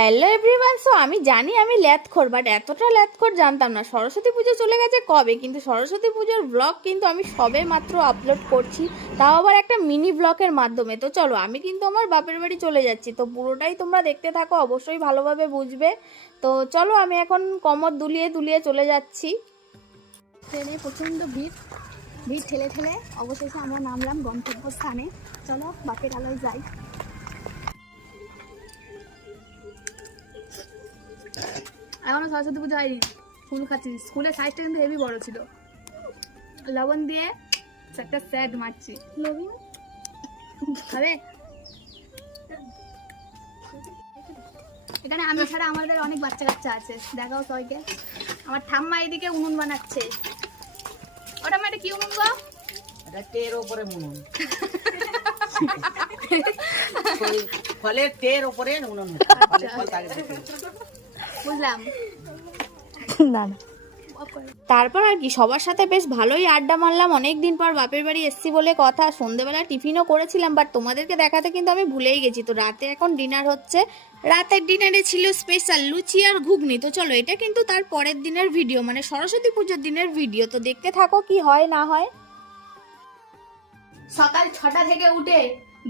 Hello everyone. So আমি জানি আমি ল্যাথখোর, বাট এতটা ল্যাথখোর জানতাম না। সরস্বতী পুজো চলে গেছে কবে, কিন্তু সরস্বতী পুজোর ব্লগ কিন্তু আমি সবে মাত্র আপলোড করছি, তাও আবার একটা মিনি ব্লগের মাধ্যমে। তো চলো, আমি কিন্তু আমার বাপের বাড়ি চলে যাচ্ছি, তো পুরোটাই তোমরা দেখতে থাকো, অবশ্যই ভালোভাবে বুঝবে। তো চলো, আমি এখন কোমর দুলিয়ে দুলিয়ে চলে যাচ্ছি। ট্রেনে প্রচণ্ড ভিড় ঠেলে ঠেলে অবশেষে আমরা নামলাম গন্তব্যস্থানে। চলো বাপের আলোয় যাই। এখনো সরস্বতী পুজো হয়নি, ফুল খাচ্ছি। স্কুলের সাইজটা কিন্তু হেভি বড় ছিল, লবণ দিয়ে একটা স্যাড মারছি। লবণ খাবে? এখানে আমি ছাড়া আমাদের অনেক বাচ্চা কাচ্চা আছে, দেখাও সবাইকে। আমার ঠাম্মা এদিকে উনুন বানাচ্ছে। ওটা মানে কি উনুন গো? এটা টের উপরে উনুন। ফলের টের উপরে উনুন। বুঝলাম না না, তারপর আর কি সবার সাথে বেশ ভালোই আড্ডা মারলাম। অনেক দিন পর বাপের বাড়ি এসছি বলে কথা। সন্ধ্যেবেলা টিফিনও করেছিলাম, বাট তোমাদেরকে দেখাতে কিন্তু আমি ভুলেই গেছি। তো রাতে এখন ডিনার হচ্ছে। রাতের ডিনারে ছিল স্পেশাল লুচি আর ঘুগনি। তো চলো, এটা কিন্তু তার পরের দিনের ভিডিও, মানে সরস্বতী পুজোর দিনের ভিডিও। তো দেখতে থাকো কি হয় না হয়। সকাল 6টা থেকে উঠে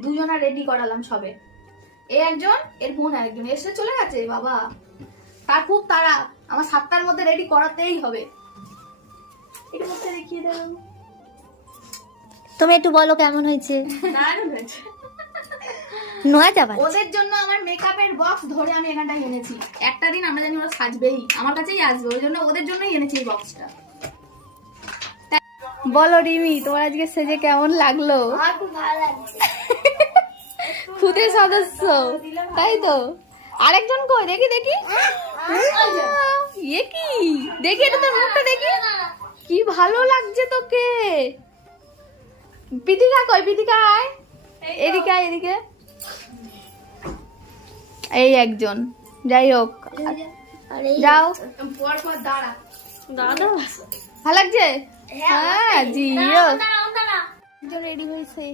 দুজনা রেডি করালাম সবে। একজন, এর বোন আরেকজন এসে চলে গেছে। বাবা তার খুব তাড়া, আমার 7টার মধ্যে রেডি করাতেই হবে। এটা মুখটা দেখিয়ে দাও। তুমি একটু বলো কেমন হয়েছে। দারুণ হয়েছে। নয় যাবা ওদের জন্য আমার মেকআপের বক্স ধরে আমি এখানটায় এনেছি। একটা দিন আমরা জানি ওরা সাজবেই, আমার কাছেই আসবে, ওই জন্য ওদের জন্যই এনেছি এই বক্সটা। বলো রিমি, তোমার আজকে সেজে কেমন লাগলো? আমার খুব ভালো লাগছে। খুদে সদস্য, তাই তো। আরেকজন কই, দেখি দেখি। এ কি দেখি, এটা তোর মুখটা দেখি, কি ভালো লাগছে তোকে। পিতিকা কই, পিতিকা আয় এদিকে, আয় এদিকে। এই একজন, যাই হোক, যাও। পর পর দাঁড়া। ভালো লাগছে? হ্যাঁ জিও রেডি হয়েছে,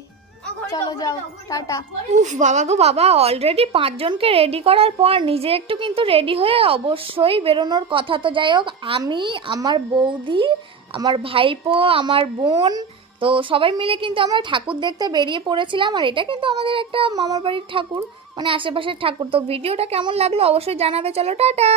চলো যাও, টাটা। উফ বাবা গো বাবা, অলরেডি 5 জনকে রেডি করার পর নিজে একটু কিন্তু রেডি হয়ে অবশ্যই বেরোনোর কথা। তো যাই হোক, আমি, আমার বৌদি, আমার ভাইপো, আমার বোন, তো সবাই মিলে কিন্তু আমরা ঠাকুর দেখতে বেরিয়ে পড়েছিলাম। আর এটা কিন্তু আমাদের একটা মামার বাড়ির ঠাকুর, মানে আশেপাশের ঠাকুর। তো ভিডিওটা কেমন লাগলো অবশ্যই জানাবে। চলো টাটা।